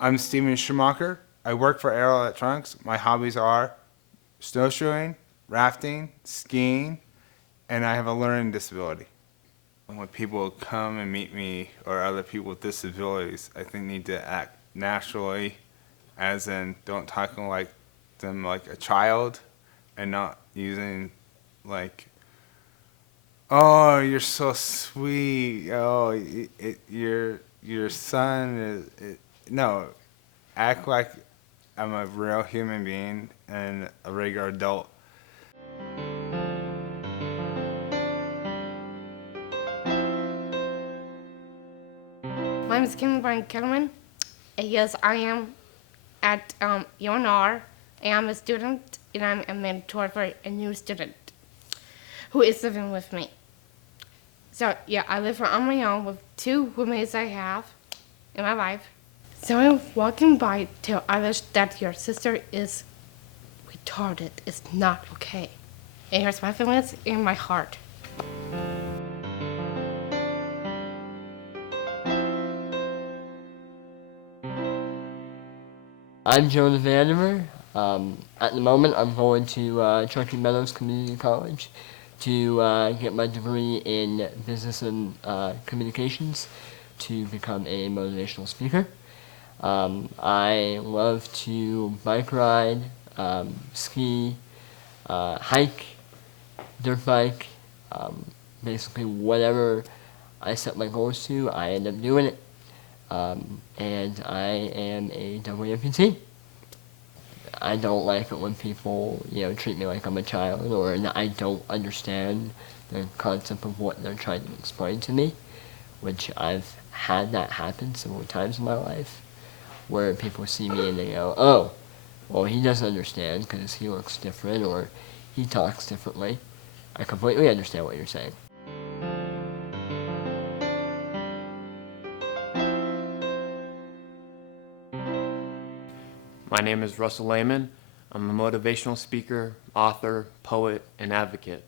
I'm Steven Schumacher. I work for Aero Electronics. My hobbies are snowshoeing, rafting, skiing, and I have a learning disability. When people come and meet me or other people with disabilities, I think need to act naturally, as in don't talk like them like a child and not using like, oh, you're so sweet, oh, your son is, no, act like I'm a real human being and a regular adult. My name is Kailin. Yes, I am at UNR. I am a student, and I'm a mentor for a new student who is living with me. So yeah, I live on my own with two roommates I have in my life. So I'm walking by to others that your sister is retarded. It's not okay. And here's my feelings in my heart. I'm Jonah. At the moment, I'm going to Truckee Meadows Community College to get my degree in business and communications to become a motivational speaker. I love to bike ride, ski, hike, dirt bike, basically whatever I set my goals to, I end up doing it. And I am a double amputee. I don't like it when people, treat me like I'm a child or that I don't understand the concept of what they're trying to explain to me, which I've had that happen several times in my life, where people see me and they go, oh, well, he doesn't understand because he looks different or he talks differently. I completely understand what you're saying. My name is Russell Lehman. I'm a motivational speaker, author, poet, and advocate.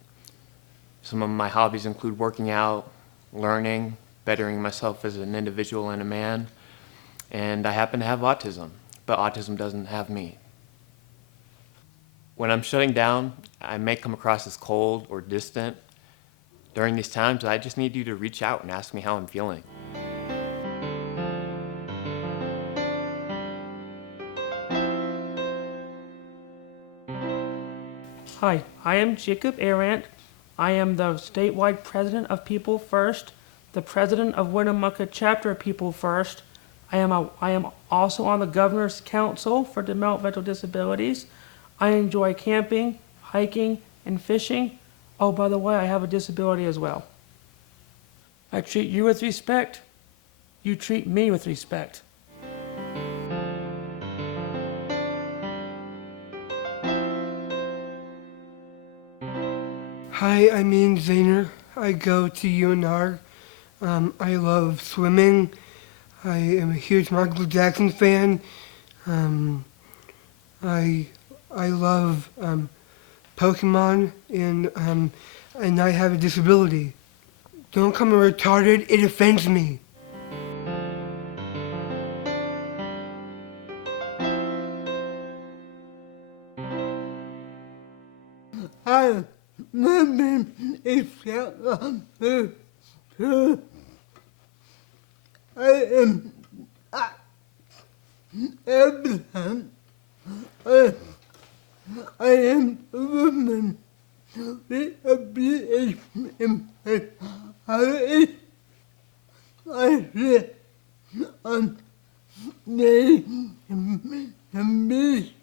Some of my hobbies include working out, learning, bettering myself as an individual and a man, and I happen to have autism, but autism doesn't have me. When I'm shutting down, I may come across as cold or distant. During these times, I just need you to reach out and ask me how I'm feeling. Hi, I am Jacob Arant. I am the statewide president of People First, the president of Winnemucca chapter of People First. I am also on the Governor's Council for Developmental Disabilities. I enjoy camping, hiking, and fishing. Oh, by the way, I have a disability as well. I treat you with respect. You treat me with respect. Hi, I'm Ian Zahner. I go to UNR. I love swimming. I am a huge Michael Jackson fan. I love Pokemon, and I have a disability. Don't call me retarded, it offends me. Hi, my name is Jonah. I am Abraham. I am a woman with a BH in my heart. I live on the beach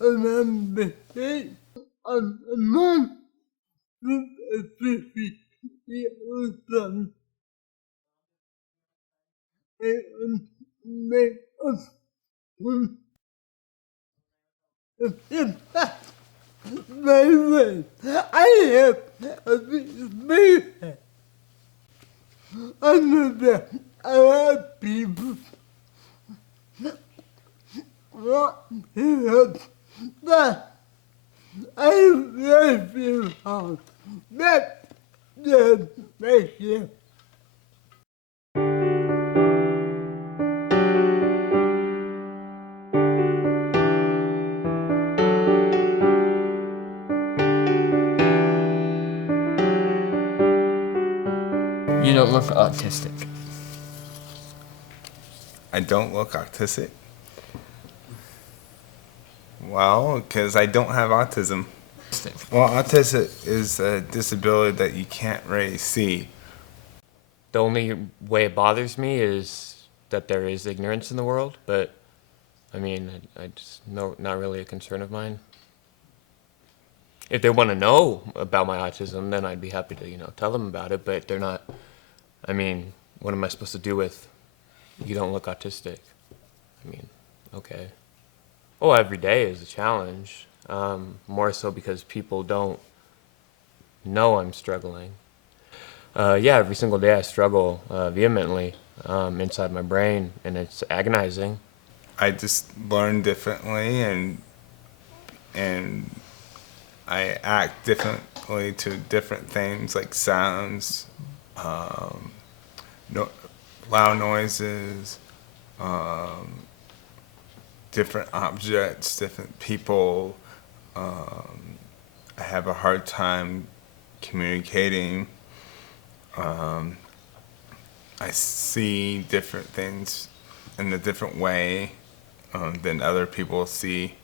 around the state of a month with a 50-year-old son. You don't look autistic. I don't look autistic. Well, because I don't have autism. Well, autism is a disability that you can't really see. The only way it bothers me is that there is ignorance in the world, but I mean, I just not really a concern of mine. If they want to know about my autism, then I'd be happy to, tell them about it, but they're not, I mean, what am I supposed to do with, you don't look autistic? I mean, okay. Oh, every day is a challenge, more so because people don't know I'm struggling. Yeah, every single day I struggle vehemently inside my brain, and it's agonizing. I just learn differently, and I act differently to different things like sounds, loud noises, different objects, different people. I have a hard time communicating. I see different things in a different way than other people see.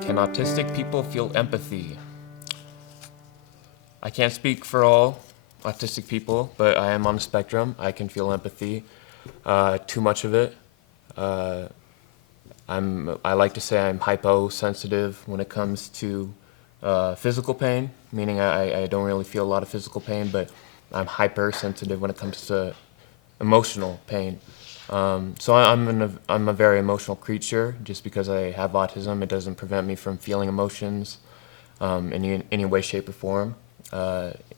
Can autistic people feel empathy? I can't speak for all autistic people, but I am on the spectrum. I can feel empathy, too much of it. I like to say I'm hyposensitive when it comes to physical pain, meaning I don't really feel a lot of physical pain, but I'm hypersensitive when it comes to emotional pain. So I'm a very emotional creature. Just because I have autism, it doesn't prevent me from feeling emotions in any way, shape, or form.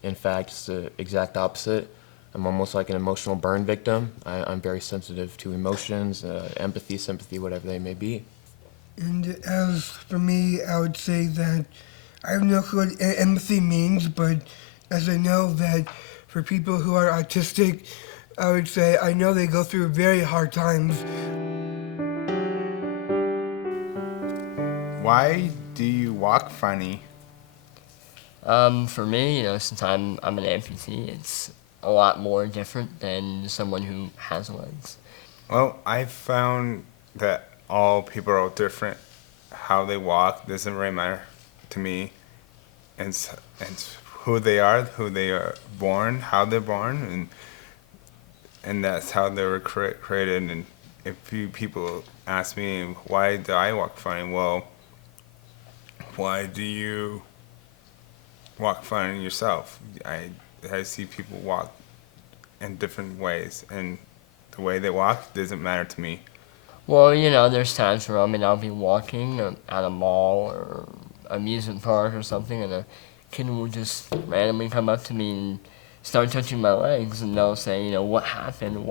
In fact, it's the exact opposite. I'm almost like an emotional burn victim. I'm very sensitive to emotions, empathy, sympathy, whatever they may be. And as for me, I would say that I have no clue what empathy means, but as I know that for people who are autistic, I would say I know they go through very hard times. Why do you walk funny? For me, since I'm an amputee, it's a lot more different than someone who has legs. Well, I found that all people are different. How they walk doesn't really matter to me. And it's who they are born, how they're born, and that's how they were created. And if people ask me, why do I walk funny? Well, why do you walk funny yourself? I see people walk in different ways, and the way they walk doesn't matter to me. Well, there's times where I'll be walking at a mall or amusement park or something, and a kid will just randomly come up to me and start touching my legs, and they'll say, what happened?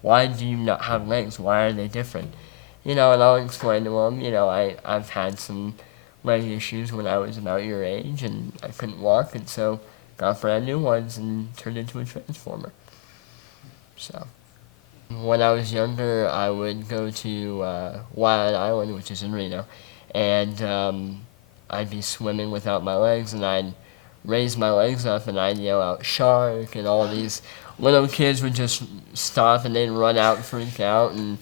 Why do you not have legs? Why are they different? And I'll explain to them, I've had some leg issues when I was about your age, and I couldn't walk, and so got brand new ones and turned into a transformer. So, when I was younger, I would go to Wild Island, which is in Reno, and I'd be swimming without my legs, and I'd raise my legs up, and I'd yell out, "Shark!" and all these little kids would just stop, and they'd run out and freak out, and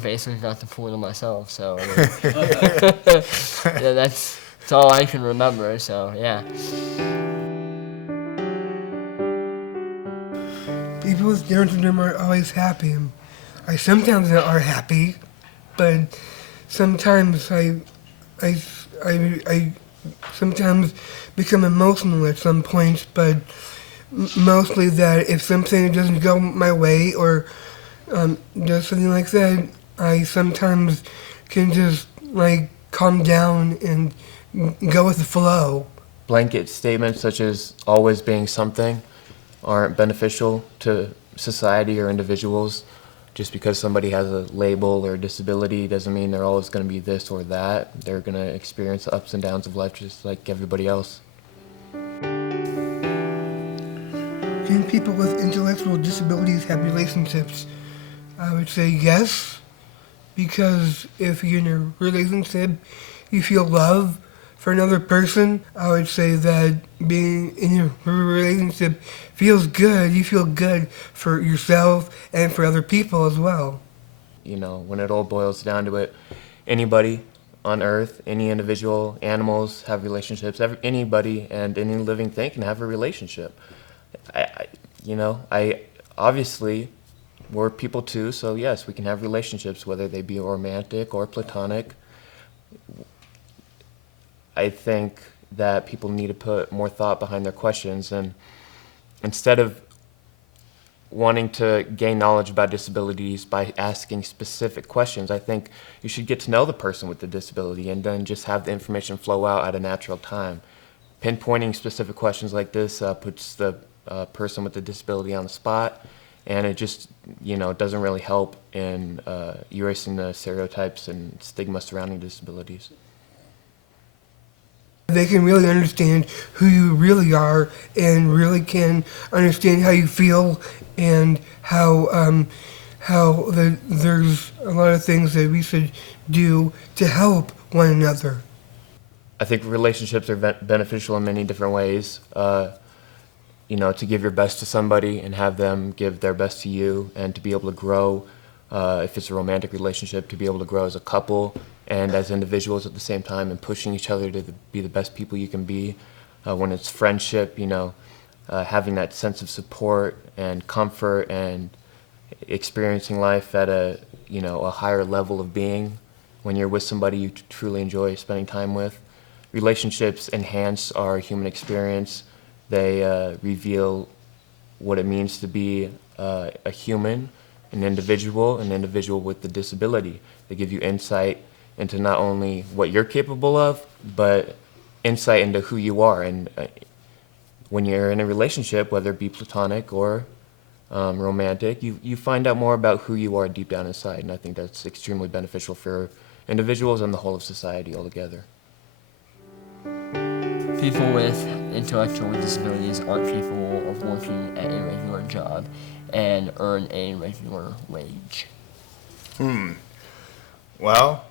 basically got the pool to myself. So yeah, that's all I can remember. So yeah. People with Down syndrome are always happy. I sometimes are happy, but sometimes I sometimes become emotional at some points. But mostly that if something doesn't go my way or does something like that, I sometimes can just like calm down and go with the flow. Blanket statements such as always being something aren't beneficial to society or individuals. Just because somebody has a label or disability doesn't mean they're always going to be this or that. They're going to experience the ups and downs of life just like everybody else. Can people with intellectual disabilities have relationships? I would say yes, because if you're in a relationship, you feel love for another person. I would say that being in a relationship feels good. You feel good for yourself and for other people as well. You know, when it all boils down to it, anybody on Earth, any individual, animals have relationships. Anybody and any living thing can have a relationship. I obviously we're people too, so yes, we can have relationships, whether they be romantic or platonic. I think that people need to put more thought behind their questions, and instead of wanting to gain knowledge about disabilities by asking specific questions, I think you should get to know the person with the disability and then just have the information flow out at a natural time. Pinpointing specific questions like this puts the person with the disability on the spot, and it just, doesn't really help in erasing the stereotypes and stigma surrounding disabilities. They can really understand who you really are and really can understand how you feel and how there's a lot of things that we should do to help one another. I think relationships are beneficial in many different ways. To give your best to somebody and have them give their best to you, and to be able to grow, if it's a romantic relationship, to be able to grow as a couple and as individuals at the same time, and pushing each other to be the best people you can be. When it's friendship, having that sense of support and comfort and experiencing life at a higher level of being when you're with somebody you truly enjoy spending time with. Relationships enhance our human experience. They reveal what it means to be a human, an individual with a disability. They give you insight into not only what you're capable of, but insight into who you are. And when you're in a relationship, whether it be platonic or romantic, you find out more about who you are deep down inside. And I think that's extremely beneficial for individuals and the whole of society altogether. People with intellectual disabilities aren't capable of working at a regular job and earn a regular wage. Well,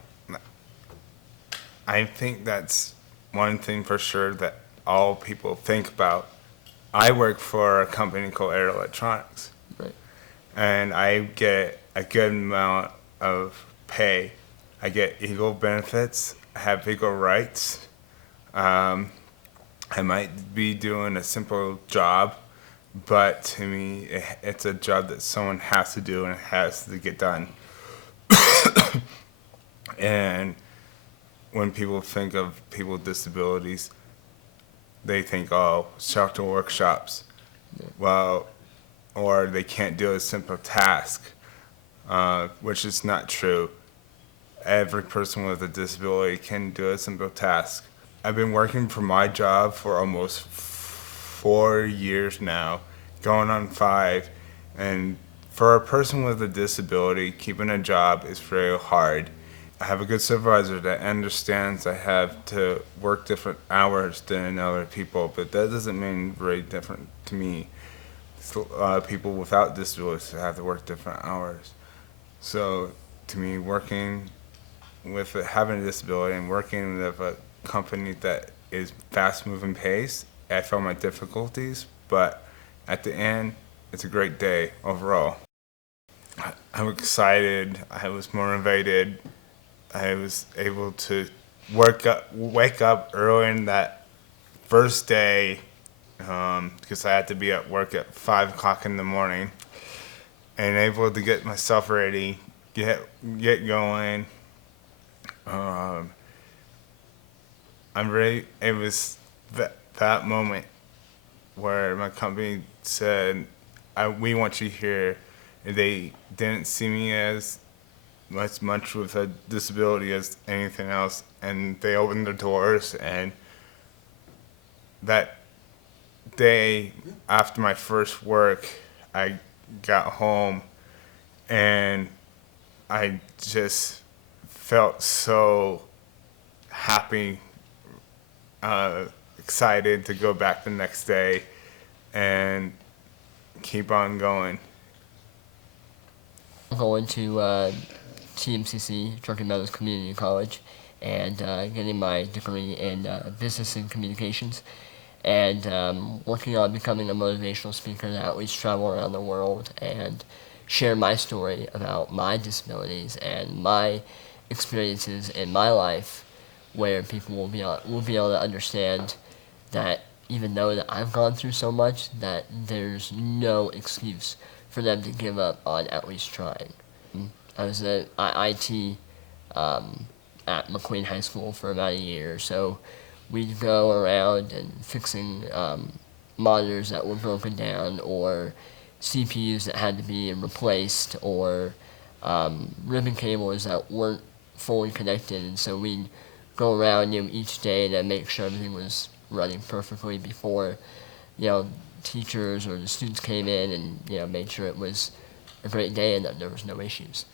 I think that's one thing for sure that all people think about. I work for a company called Air Electronics. Right. And I get a good amount of pay. I get equal benefits, I have equal rights. I might be doing a simple job, but to me, it's a job that someone has to do and it has to get done. And when people think of people with disabilities, they think, oh, shelter workshops. Well, or they can't do a simple task, which is not true. Every person with a disability can do a simple task. I've been working for my job for almost 4 years now, going on 5, and for a person with a disability, keeping a job is very hard. I have a good supervisor that understands I have to work different hours than other people, but that doesn't mean very different to me. People without disabilities have to work different hours. So to me, working with having a disability and working with a company that is fast moving pace, I felt my difficulties, but at the end, it's a great day overall. I'm excited, I was motivated, I was able to wake up early in that first day, because I had to be at work at 5 o'clock in the morning, and able to get myself ready, get going. I'm ready. It was that moment where my company said, we want you here. They didn't see me as much with a disability as anything else, and they opened the doors. And that day after my first work, I got home and I just felt so happy, excited to go back the next day and keep on going. I'm going to TMCC, Truckee Meadows Community College, and getting my degree in business and communications, and working on becoming a motivational speaker and outreach, travel around the world and share my story about my disabilities and my experiences in my life, where people will be able to understand that even though that I've gone through so much, that there's no excuse for them to give up on at least trying. I was at IT at McQueen High School for about a year, so we'd go around and fixing monitors that were broken down, or CPUs that had to be replaced, or ribbon cables that weren't fully connected, and so we'd go around each day to make sure everything was running perfectly before teachers or the students came in, and made sure it was a great day and that there was no issues.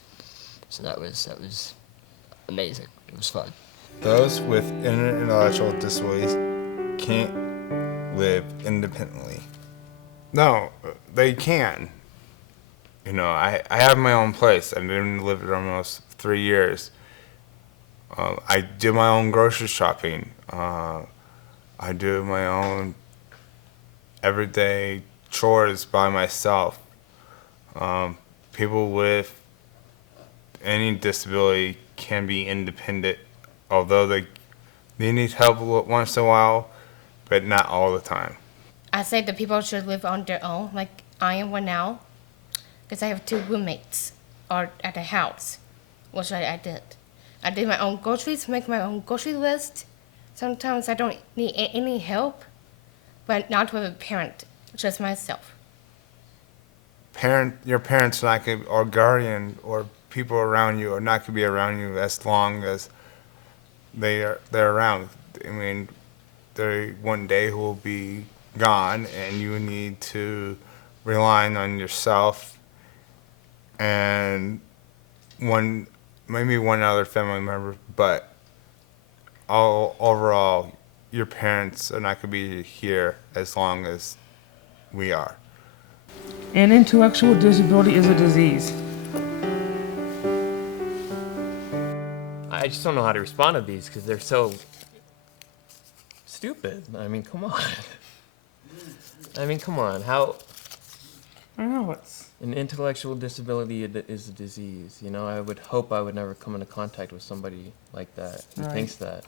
So that was amazing. It was fun. Those with intellectual disabilities can't live independently. No, they can. I have my own place. I've been living almost 3 years. I do my own grocery shopping. I do my own everyday chores by myself. People with any disability can be independent, although they need help once in a while, but not all the time. I say that people should live on their own, like I am one now, because I have 2 roommates or at the house, which I did. I did my own groceries, make my own grocery list. Sometimes I don't need any help, but not with a parent, just myself. Your parents or guardian or people around you are not going to be around you as long as they're around. I mean, they one day will be gone, and you need to rely on yourself and maybe one other family member, but overall, your parents are not going to be here as long as we are. An intellectual disability is a disease. I just don't know how to respond to these because they're so stupid. I mean, come on. How I don't know, it's... an intellectual disability is a disease. I would hope I would never come into contact with somebody like that who Right. thinks that.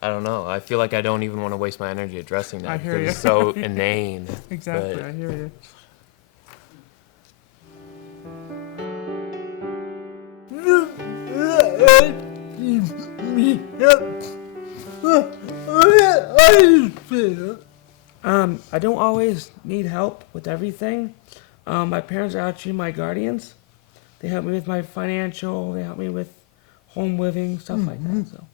I don't know. I feel like I don't even want to waste my energy addressing that I hear because you. it's so inane. Exactly, But I hear you. I don't always need help with everything. My parents are actually my guardians. They help me with my financial, they help me with home living, stuff like that. So.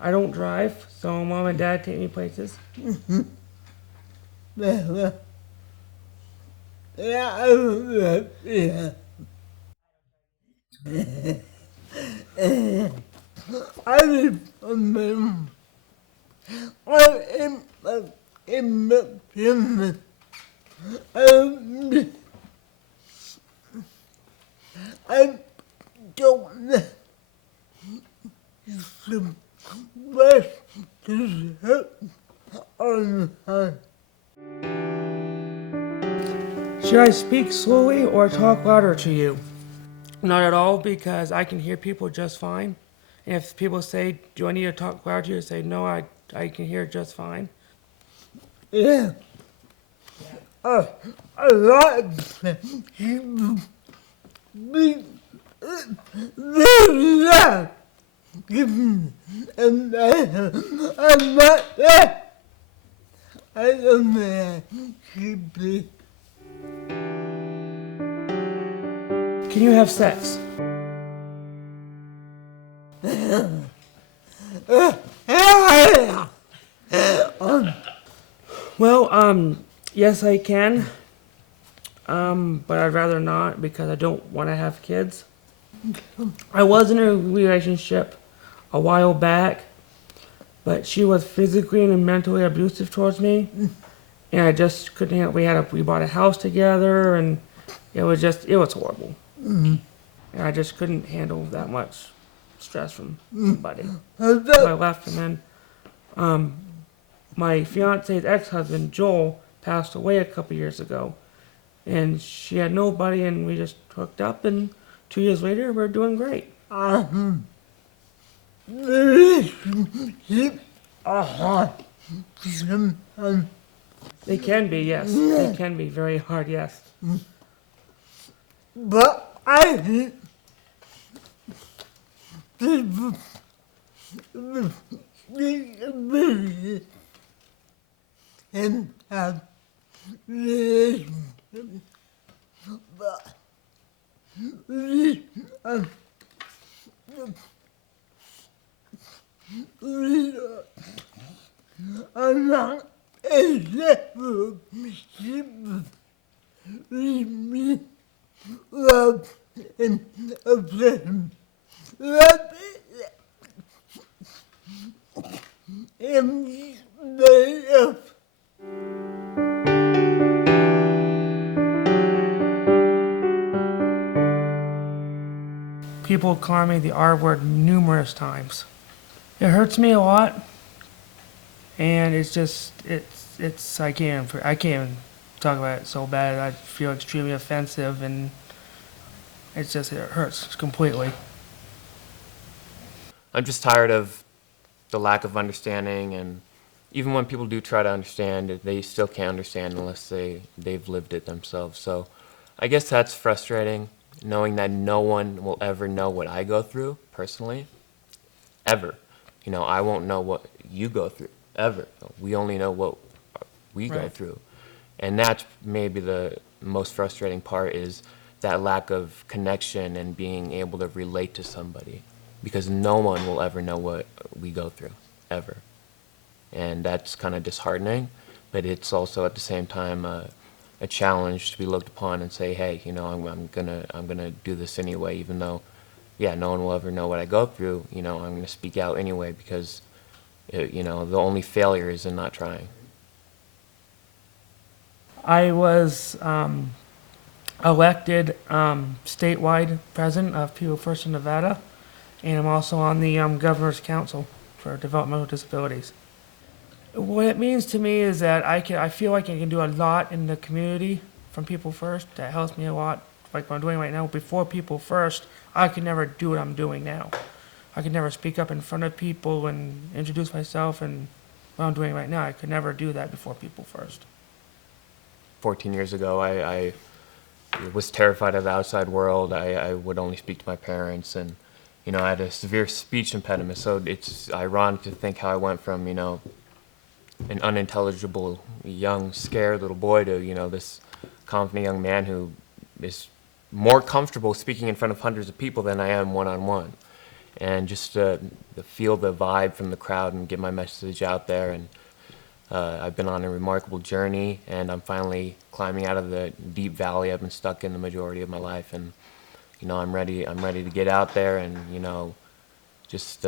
I don't drive, so mom and dad take me places. Should I speak slowly or talk louder to you? Not at all, because I can hear people just fine. And if people say, do I need to talk louder to you? I say, no, I can hear just fine. Yeah. A lot of people be very loud. Can you have sex? Well, yes, I can. But I'd rather not because I don't want to have kids. I was in a relationship a while back, but she was physically and mentally abusive towards me, and I just couldn't handle. We bought a house together, and it was horrible. And I just couldn't handle that much stress from somebody. So I left, and then my fiance's ex-husband Joel passed away a couple years ago, and she had nobody, and we just hooked up, and 2 years later we're doing great. They can be, yes. They can be very hard, yes. But I think people with disabilities can have relationships, but these are not acceptable people with me. Love and obsession. Love and they else. People call me the R word numerous times. It hurts me a lot, and I can't even talk about it so bad. I feel extremely offensive, and it hurts completely. I'm just tired of the lack of understanding, and even when people do try to understand, they still can't understand unless they've lived it themselves. So I guess that's frustrating, knowing that no one will ever know what I go through personally, ever. I won't know what you go through, ever. We only know what we go through. And that's maybe the most frustrating part, is that lack of connection and being able to relate to somebody, because no one will ever know what we go through, ever. And that's kind of disheartening, but it's also at the same time a challenge to be looked upon and say, hey, I'm gonna do this anyway, even though, no one will ever know what I go through. I'm gonna speak out anyway, because the only failure is in not trying. I was elected statewide president of People First in Nevada, and I'm also on the Governor's Council for Developmental Disabilities. What it means to me is that I feel like I can do a lot in the community from People First. That helps me a lot, like what I'm doing right now. Before People First, I could never do what I'm doing now. I could never speak up in front of people and introduce myself, and what I'm doing right now, I could never do that before People First. 14 years ago, I was terrified of the outside world. I would only speak to my parents, and I had a severe speech impediment. So it's ironic to think how I went from an unintelligible, young, scared little boy to this confident young man who is more comfortable speaking in front of hundreds of people than I am one-on-one. And just to feel the vibe from the crowd and get my message out there. And I've been on a remarkable journey, and I'm finally climbing out of the deep valley I've been stuck in the majority of my life. And I'm ready to get out there and just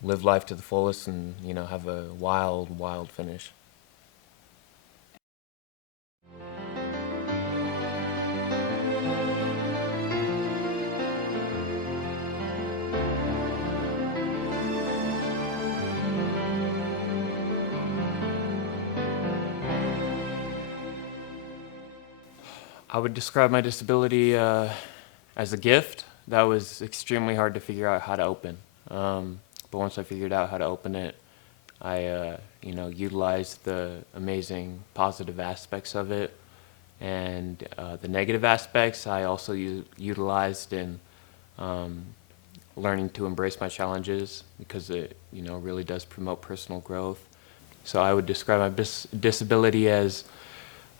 live life to the fullest, and have a wild finish. I would describe my disability as a gift that was extremely hard to figure out how to open. But once I figured out how to open it, I utilized the amazing positive aspects of it, and the negative aspects I also utilized in learning to embrace my challenges because it, really does promote personal growth. So I would describe my disability as,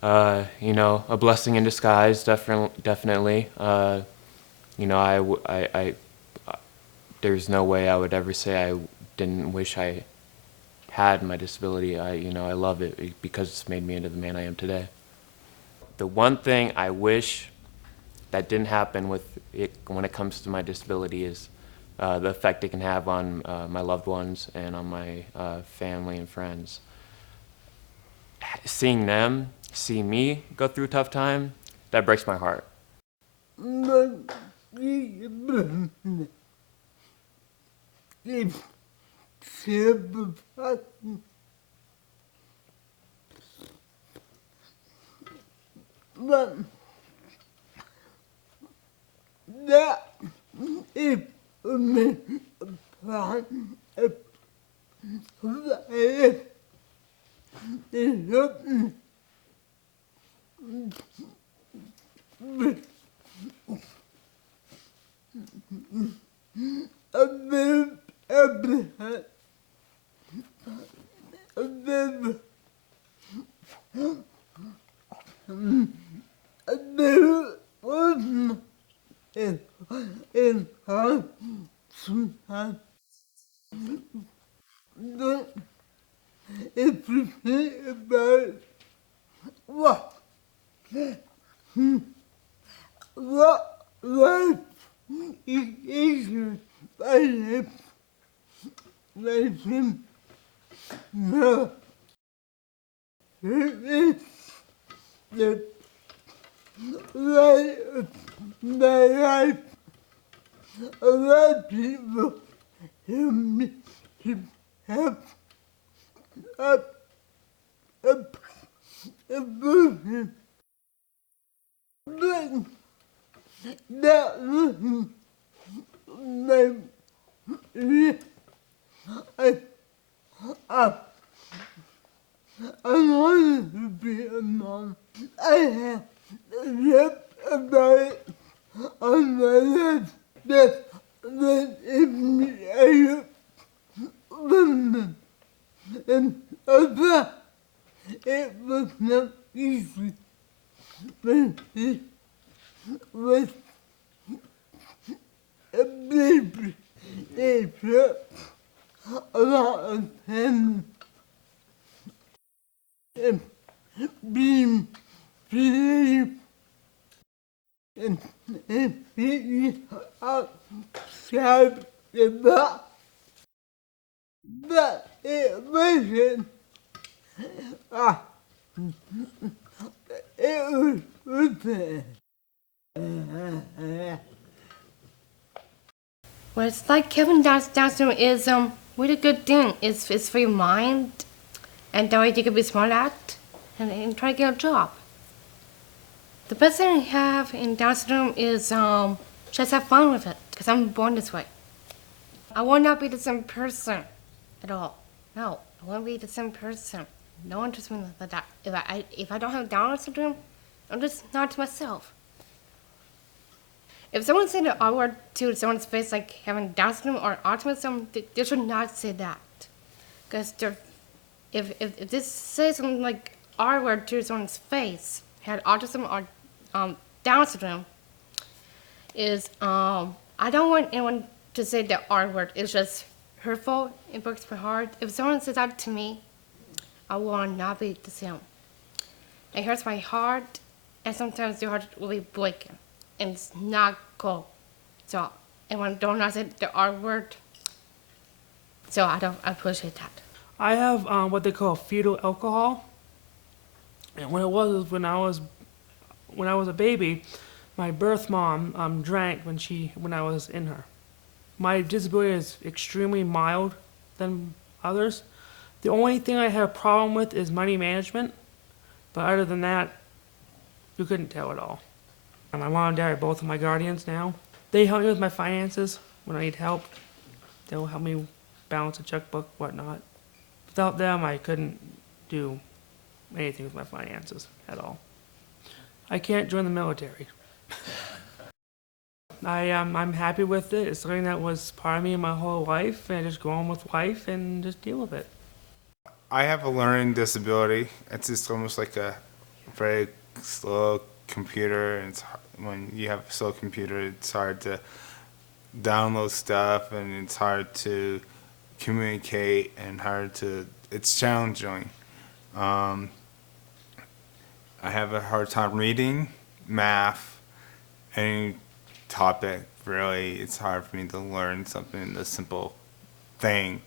a blessing in disguise, definitely. There's no way I would ever say I didn't wish I had my disability. I love it because it's made me into the man I am today. The one thing I wish that didn't happen with it when it comes to my disability is the effect it can have on my loved ones and on my family and friends. Seeing them see me go through a tough time, that breaks my heart. But that is me plan in hard sometimes. But if you think about what life is easier by life no it is the life my life a lot of people help me to have a person. But that wasn't my I, I wanted to be a mom. I have read about it on my list that if me a woman and although it was not easy, but it was a baby. It took a lot of time and being brave and being outside the box. But it wasn't. It was worth it. Well, it's like Kevin Down syndrome is really good thing. It's for your mind, and that way you can be smart at, and try to get a job. The best thing I have in Down syndrome is just have fun with it, because I'm born this way. I will not be the same person at all. No, I won't be the same person. No one treats me like that. If I don't have Down syndrome, I'm just not myself. If someone say the R word to someone's face, like having Down syndrome or autism, they should not say that. Because if this says something like R word to someone's face, had autism or Down syndrome, is I don't want anyone to say the R word. It's just hurtful. It breaks my heart. If someone says that to me, I will not be the same. It hurts my heart, and sometimes your heart will be broken, and it's not cool. So, and when don't I say the R word, so I don't appreciate that. I have what they call fetal alcohol, and what it was when I was a baby, my birth mom drank when I was in her. My disability is extremely mild than others. The only thing I have a problem with is money management, but other than that, you couldn't tell at all. My mom and dad are both of my guardians now. They help me with my finances when I need help. They'll help me balance a checkbook, whatnot. Without them, I couldn't do anything with my finances at all. I can't join the military. I'm happy with it. It's something that was part of me my whole life, and I just go on with life and just deal with it. I have a learning disability. It's just almost like a very slow computer, and when you have a slow computer, it's hard to download stuff, and it's hard to communicate, and it's challenging. Um, I have a hard time reading, math, any topic, really. It's hard for me to learn something, a simple thing.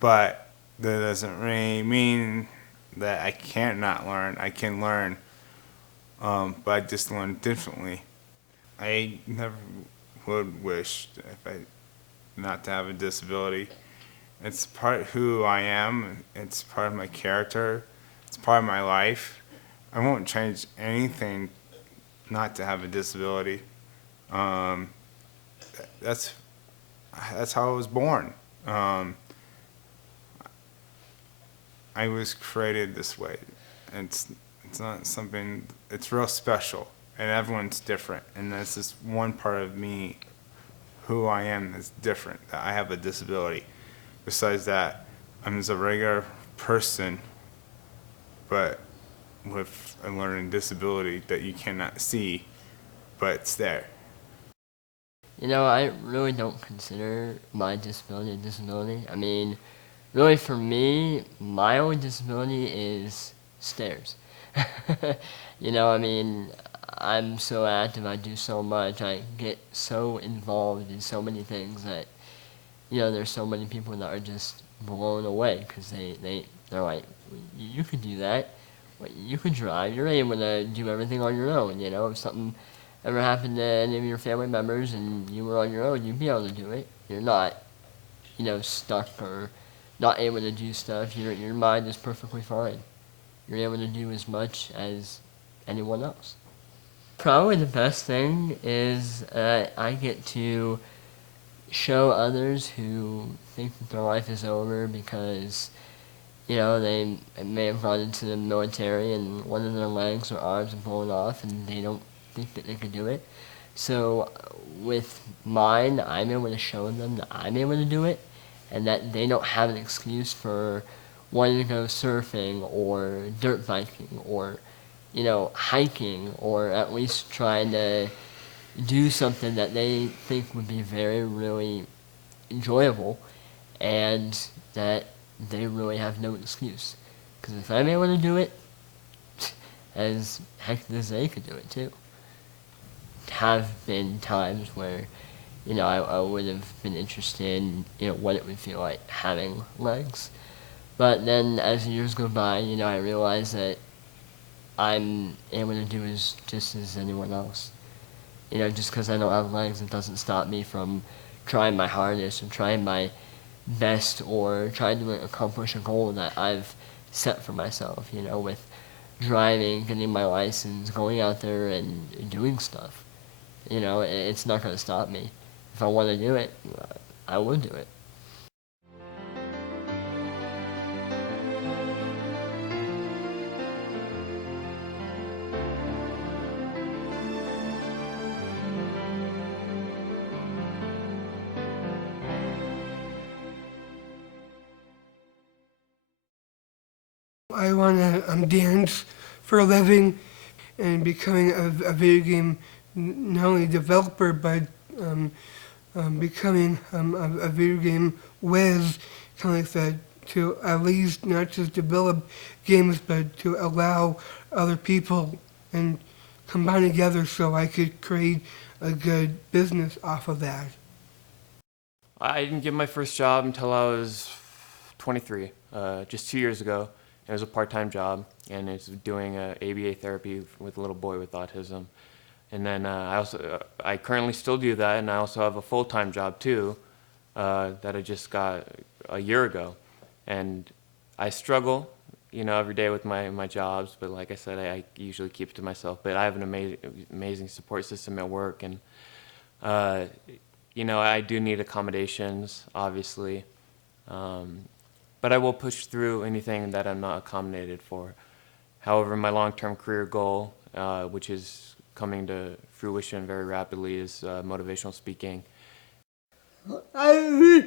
But that doesn't really mean that I can't not learn. I can learn, but I just learn differently. I never would wish if I not to have a disability. It's part who I am. It's part of my character. It's part of my life. I won't change anything not to have a disability. Um, that's how I was born. I was created this way. It's not something. It's real special, and everyone's different. And that's just one part of me, who I am, is different. That I have a disability. Besides that, I'm just a regular person, but with a learning disability that you cannot see, but it's there. You know, I really don't consider my disability a disability. I mean, really for me, my only disability is stairs. You know, I mean, I'm so active, I do so much, I get so involved in so many things that, you know, there's so many people that are just blown away because they're like, you could do that. You could drive. You're able to do everything on your own, you know. If something ever happened to any of your family members and you were on your own, you'd be able to do it. You're not, you know, stuck or not able to do stuff. Your mind is perfectly fine. You're able to do as much as anyone else. Probably the best thing is I get to show others who think that their life is over because, you know, they may have gone into the military and one of their legs or arms are blown off and they don't think that they can do it. So with mine, I'm able to show them that I'm able to do it and that they don't have an excuse for wanting to go surfing or dirt biking or, you know, hiking or at least trying to do something that they think would be very, really enjoyable and that they really have no excuse. Because if I'm able to do it, as heck as they could do it too. Have been times where, you know, I would have been interested in, you know, what it would feel like having legs. But then as the years go by, you know, I realize that I'm able to do just as anyone else. You know, just because I don't have legs, it doesn't stop me from trying my hardest or trying my best or trying to accomplish a goal that I've set for myself, you know, with driving, getting my license, going out there and doing stuff. You know, it's not going to stop me. If I want to do it, I will do it. I want to dance for a living and becoming a video game not only developer but becoming a video game whiz, kind of like that, to at least not just develop games but to allow other people and combine together so I could create a good business off of that. I didn't get my first job until I was 23, just 2 years ago. It was a part-time job, and it's doing ABA therapy with a little boy with autism. And then I currently still do that, and I also have a full-time job too, that I just got a year ago. And I struggle, you know, every day with my jobs, but like I said, I usually keep it to myself. But I have an amazing support system at work, and you know, I do need accommodations, obviously. But I will push through anything that I'm not accommodated for. However, my long-term career goal, which is coming to fruition very rapidly is motivational speaking. I wish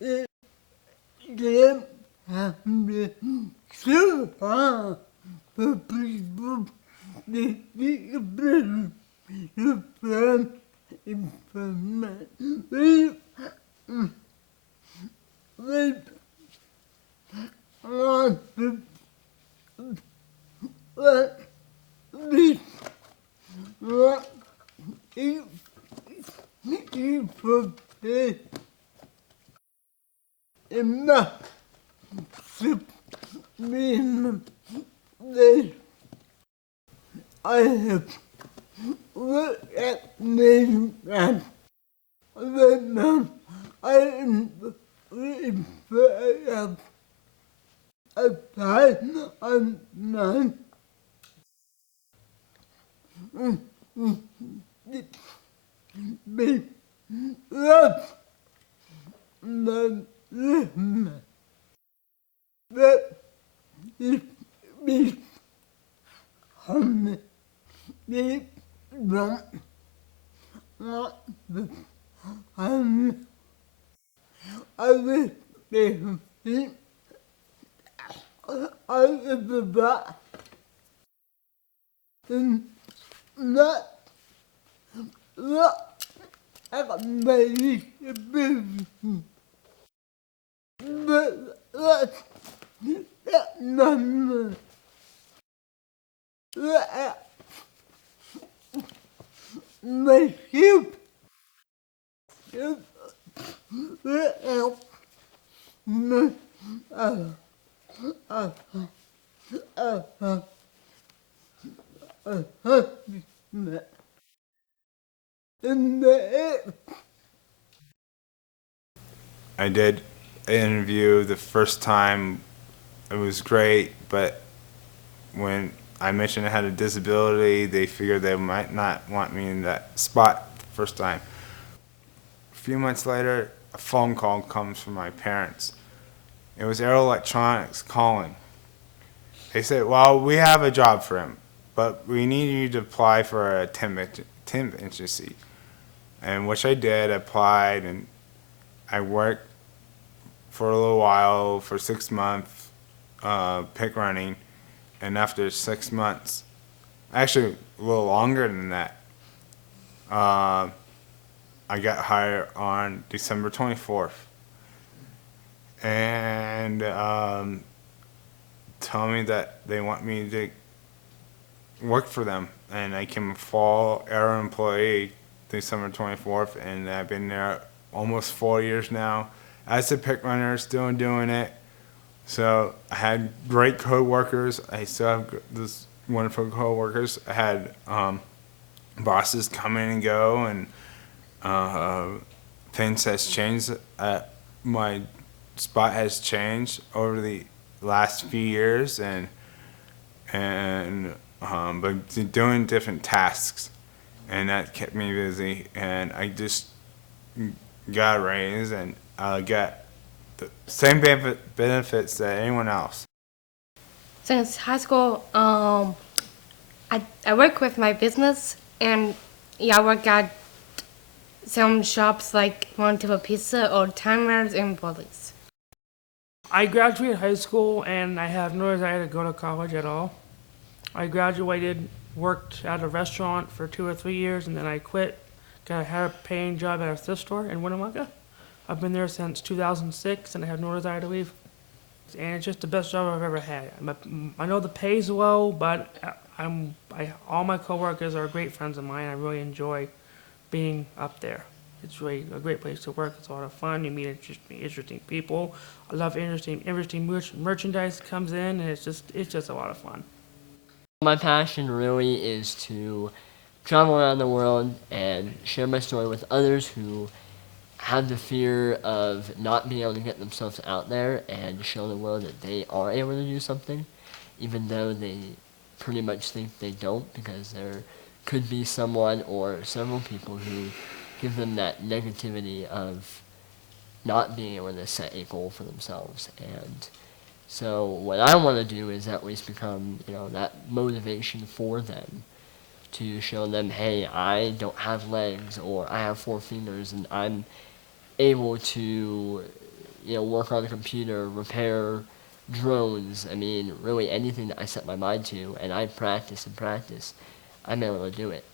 it didn't have been so hard for people to speak about different information. We want to let we want people to enough to mean this. I have looked at names and them. I am a time on man. Be love the living that is be hungry. They don't want the hungry. I wish they could see I live about and not maybe a business, but that number, my help, help, my, and I did an interview the first time. It was great, but when I mentioned I had a disability, they figured they might not want me in that spot the first time. A few months later, a phone call comes from my parents. It was Aero Electronics calling. They said, well, we have a job for him, but we need you to apply for a temp agency. And which I did, applied, and I worked for a little while, for 6 months, pick running. And after 6 months, actually a little longer than that, I got hired on December 24th. And told me that they want me to work for them. And I became a fall Aero employee December 24th, and I've been there almost 4 years now. As a pick runner, still doing it. So I had great co-workers. I still have this wonderful co-workers. I had bosses come in and go, and things has changed. My spot has changed over the last few years, but doing different tasks, and that kept me busy. And I just got a raise, and I got the same benefits that anyone else. Since high school, I work with my business, and I work at some shops like Montego Pizza or Timers and Bullies. I graduated high school and I have no desire to go to college at all. I graduated, worked at a restaurant for 2 or 3 years, and then I quit. Got a higher-paying job at a thrift store in Winnemucca. I've been there since 2006, and I have no desire to leave. And it's just the best job I've ever had. I know the pay's low, but all my coworkers are great friends of mine. I really enjoy being up there. It's really a great place to work. It's a lot of fun. You meet interesting people. I love interesting merchandise comes in, and it's just a lot of fun. My passion really is to travel around the world and share my story with others who have the fear of not being able to get themselves out there and show the world that they are able to do something, even though they pretty much think they don't, because there could be someone or several people who give them that negativity of not being able to set a goal for themselves. And so what I want to do is at least become, that motivation for them to show them, hey, I don't have legs, or I have 4 fingers, and I'm able to, work on the computer, repair drones. I mean, really anything that I set my mind to, and I practice and practice, I'm able to do it.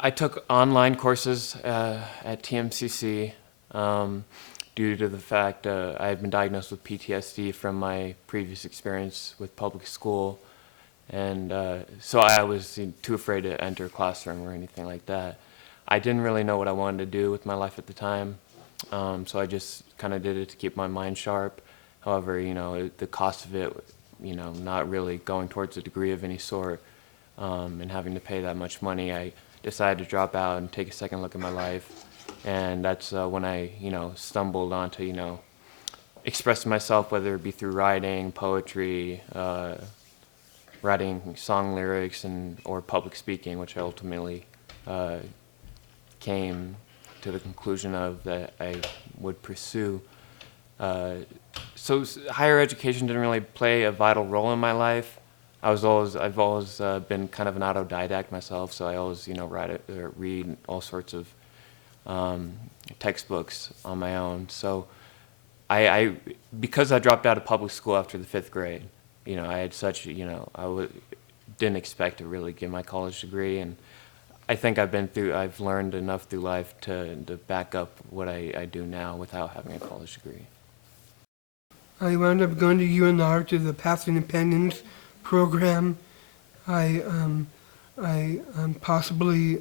I took online courses at TMCC due to the fact I had been diagnosed with PTSD from my previous experience with public school. And so I was too afraid to enter a classroom or anything like that. I didn't really know what I wanted to do with my life at the time, so I just kind of did it to keep my mind sharp. However, the cost of it, not really going towards a degree of any sort, and having to pay that much money, I decided to drop out and take a second look at my life. And that's when I, stumbled onto, expressing myself, whether it be through writing, poetry, writing song lyrics, or public speaking, which I ultimately came to the conclusion of that I would pursue. So higher education didn't really play a vital role in my life. I've always been kind of an autodidact myself, so I always, read all sorts of textbooks on my own. So because I dropped out of public school after the 5th grade, I had such, didn't expect to really get my college degree, and I think I've learned enough through life to back up what I do now without having a college degree. I wound up going to UNR to the Path to Independence program. I possibly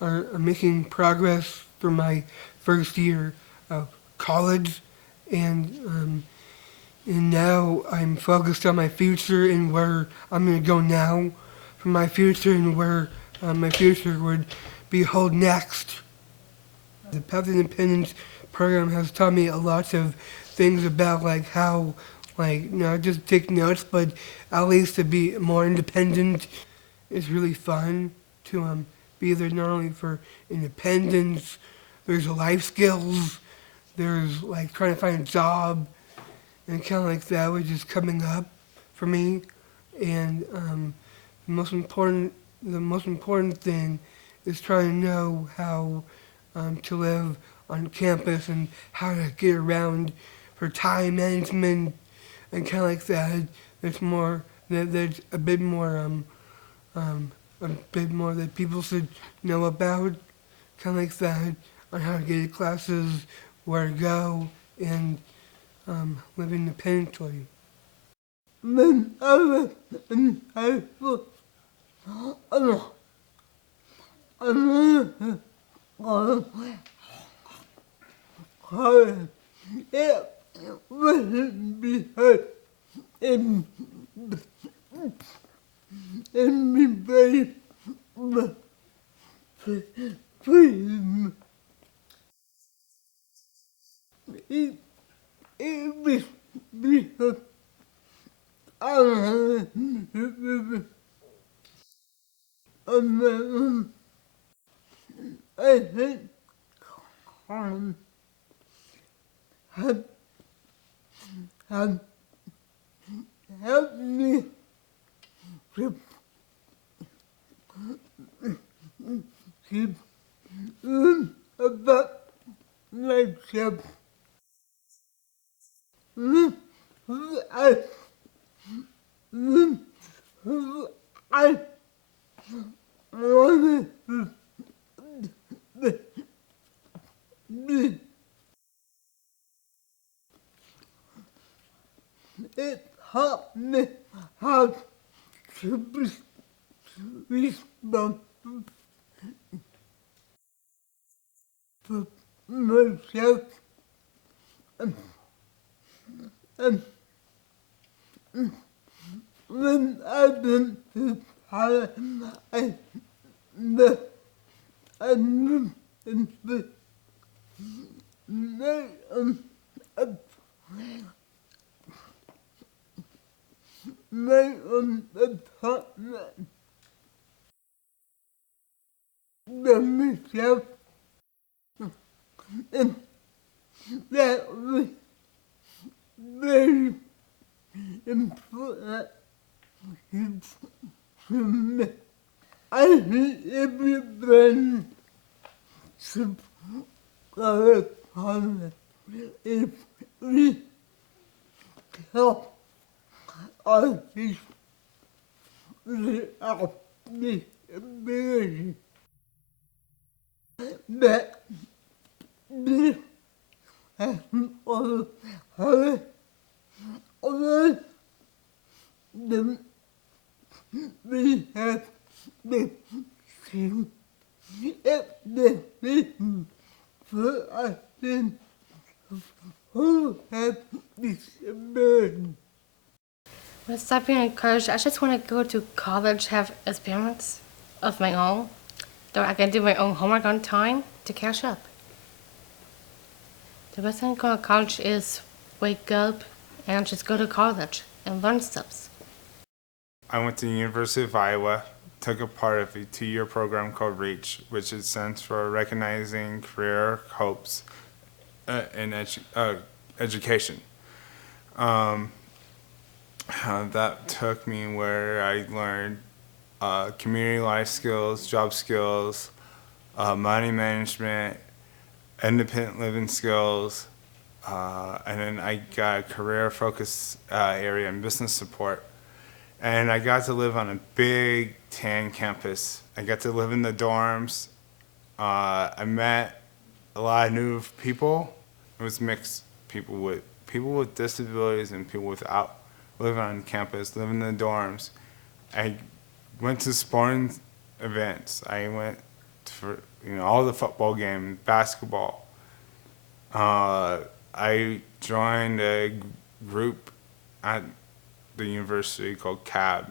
are making progress for my first year of college, and now I'm focused on my future and where I'm going to go now for my future and where my future would be held next. The Path to Independence program has taught me a lot of things about how not just take notes, but at least to be more independent. It's really fun to be there not only for independence, there's life skills, there's trying to find a job, and kind of that was just coming up for me. And the most important thing is trying to know how to live on campus and how to get around for time management and kind of that. There's a bit more that people should know about, kind of that, on how to get to classes, where to go, and live independently. When I was in high school, I it wasn't because in me very freedom. It was because I had on my own. I think have helped me keep about myself. I wanted to be. It taught me how to be responsible for myself and when I've been to Thailand, I moved into my own apartment by myself, and that was very important to me. I think everybody should go to college if we help artists without disability. But this has all hurt others than we have been seen at the meeting for artists who have disability. With that being encouraged, I just want to go to college, have experience of my own, so I can do my own homework on time to catch up. The best thing to go to college is wake up and just go to college and learn stuff. I went to the University of Iowa, took a part of a 2-year program called REACH, which is stands for Recognizing Career Hopes in Education. That took me where I learned community life skills, job skills, money management, independent living skills, and then I got a career focus area in business support. And I got to live on a big tan campus. I got to live in the dorms. I met a lot of new people. It was mixed, people with disabilities and people without, living on campus, living in the dorms. I went to sporting events. I went for all the football games, basketball. I joined a group at the university called CAB,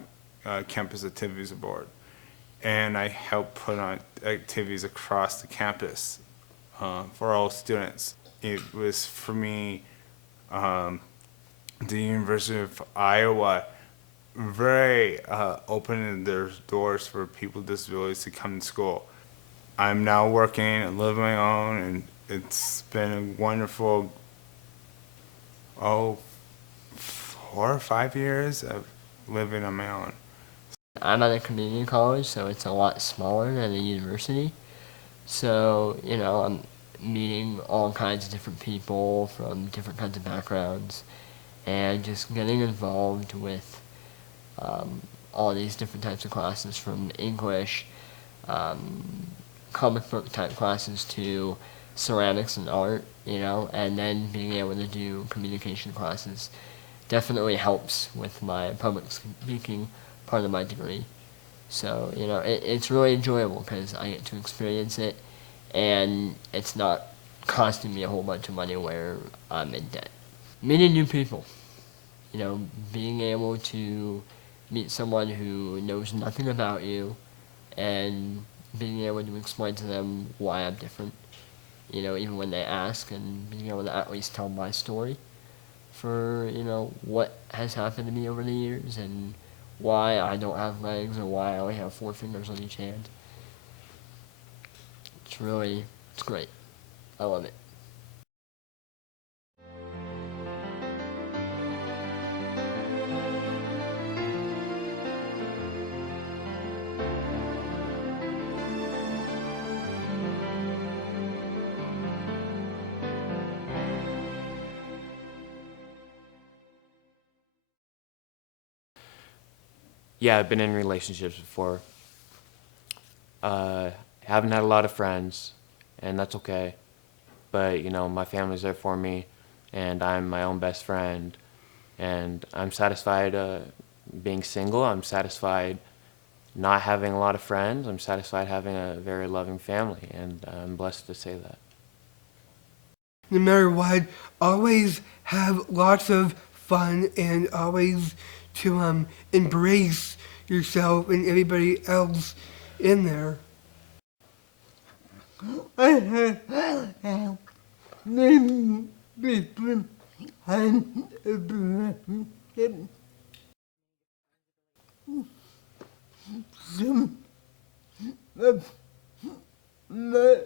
Campus Activities Board, and I helped put on activities across the campus for all students. It was for me, the University of Iowa, very opening their doors for people with disabilities to come to school. I'm now working and living my own, and it's been a wonderful 4 or 5 years of living on my own. I'm at a community college, so it's a lot smaller than a university. So, I'm meeting all kinds of different people from different kinds of backgrounds and just getting involved with all these different types of classes, from English, comic book type classes to ceramics and art, and then being able to do communication classes definitely helps with my public speaking part of my degree. So, it's really enjoyable because I get to experience it, and it's not costing me a whole bunch of money where I'm in debt. Meeting new people, being able to meet someone who knows nothing about you and being able to explain to them why I'm different, even when they ask, and being able to at least tell my story for, what has happened to me over the years and why I don't have legs or why I only have 4 fingers on each hand. It's great. I love it. Yeah, I've been in relationships before. Haven't had a lot of friends, and that's okay. But, my family's there for me, and I'm my own best friend. And I'm satisfied being single. I'm satisfied not having a lot of friends. I'm satisfied having a very loving family, and I'm blessed to say that. No matter what, always have lots of fun and always to embrace yourself and everybody else in there. I have many different kinds of relationships. some of my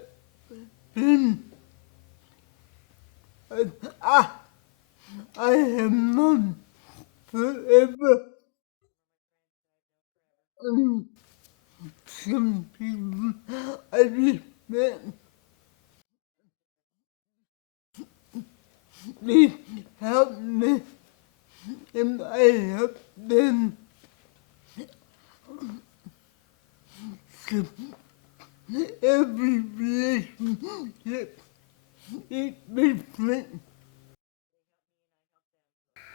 friends. And I have known forever. And some people I respect, they help me and I help them. So every relationship is different.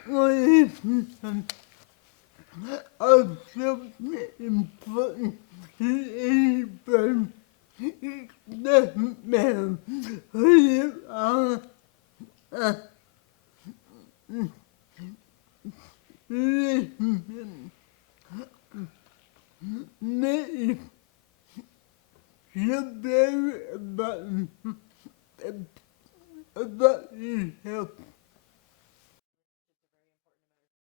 What is also important to anybody? It doesn't matter who you are. Relationship makes you very about yourself.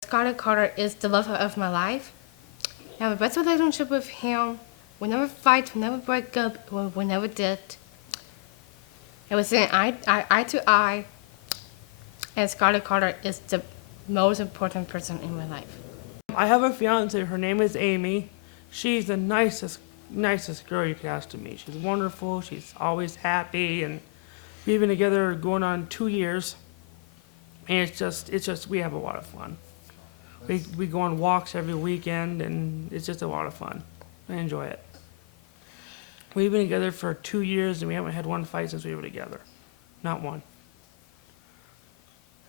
Scotty Carter is the love of my life. I have a best relationship with him. We never fight, we never break up, we never did. It was an eye to eye, and Scotty Carter is the most important person in my life. I have a fiance. Her name is Amy. She's the nicest girl you could ask to meet. She's wonderful. She's always happy, and we've been together going on 2 years. And it's just we have a lot of fun. We go on walks every weekend, and it's just a lot of fun. I enjoy it. We've been together for 2 years, and we haven't had one fight since we were together. Not one.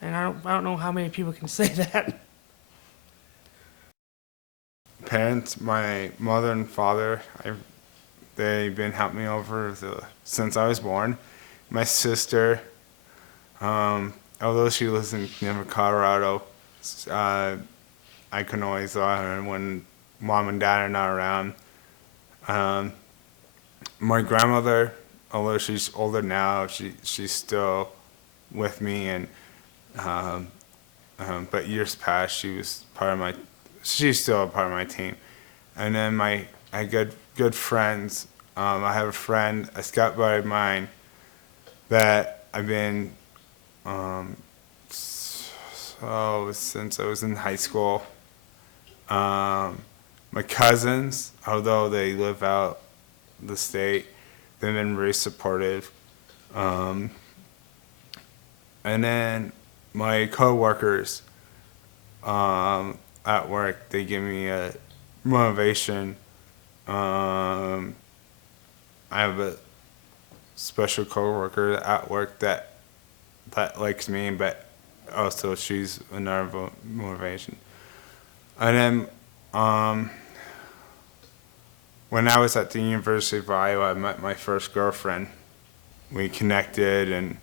And I don't know how many people can say that. Parents, my mother and father, they've been helping me since I was born. My sister, although she lives in Denver, Colorado, I can always saw her when mom and dad are not around. My grandmother, although she's older now, she's still with me, and but years past she's still a part of my team. And then I good friends. I have a friend, a scout buddy of mine, that I've been since I was in high school. My cousins, although they live out the state, they've been very supportive. And then my coworkers at work, they give me a motivation. I have a special coworker at work that likes me, but also she's another motivation. And then when I was at the University of Iowa, I met my first girlfriend. We connected, and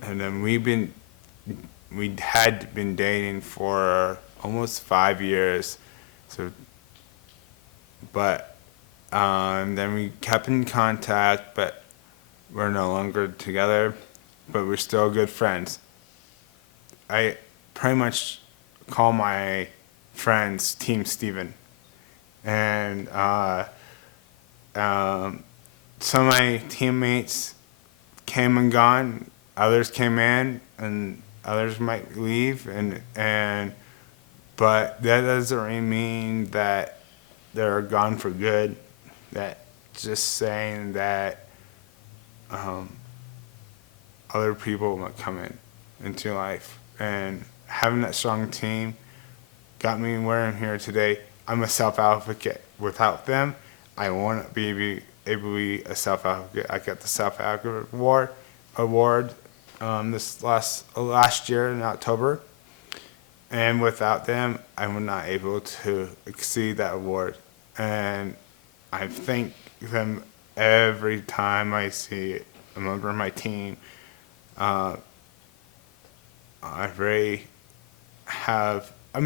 then we had been dating for almost 5 years. So, but then we kept in contact, but we're no longer together. But we're still good friends. I pretty much call my friends Team Steven. And some of my teammates came and gone, others came in, and others might leave, but that doesn't really mean that they're gone for good. That just saying that other people might come into your life, and having that strong team got me where I'm here today. I'm a self-advocate. Without them, I wouldn't be able to be a self-advocate. I got the self-advocate award this last year in October, and without them, I was not able to exceed that award. And I thank them every time I see a member of my team. I'm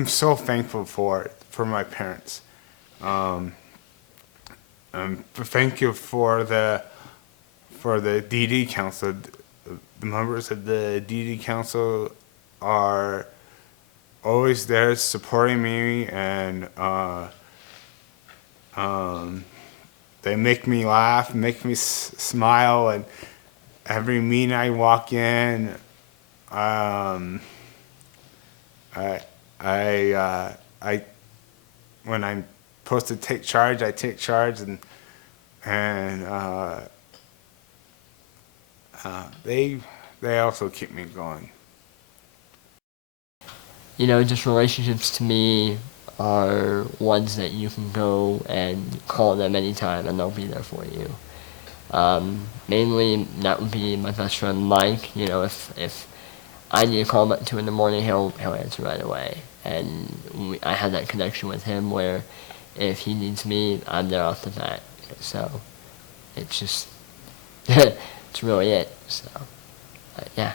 so thankful for my parents. I'm thankful for the DD Council. The members of the DD Council are always there supporting me, and They make me laugh, make me smile, and every meeting I walk in, I when I'm supposed to take charge, I take charge, and they also keep me going. You know, just relationships to me are ones that you can go and call them anytime and they'll be there for you. Mainly, that would be my best friend Mike. You know, if I need to call him at 2 in the morning, he'll answer right away. And I have that connection with him where if he needs me, I'm there off the bat. So it's just, it's really it. So, yeah.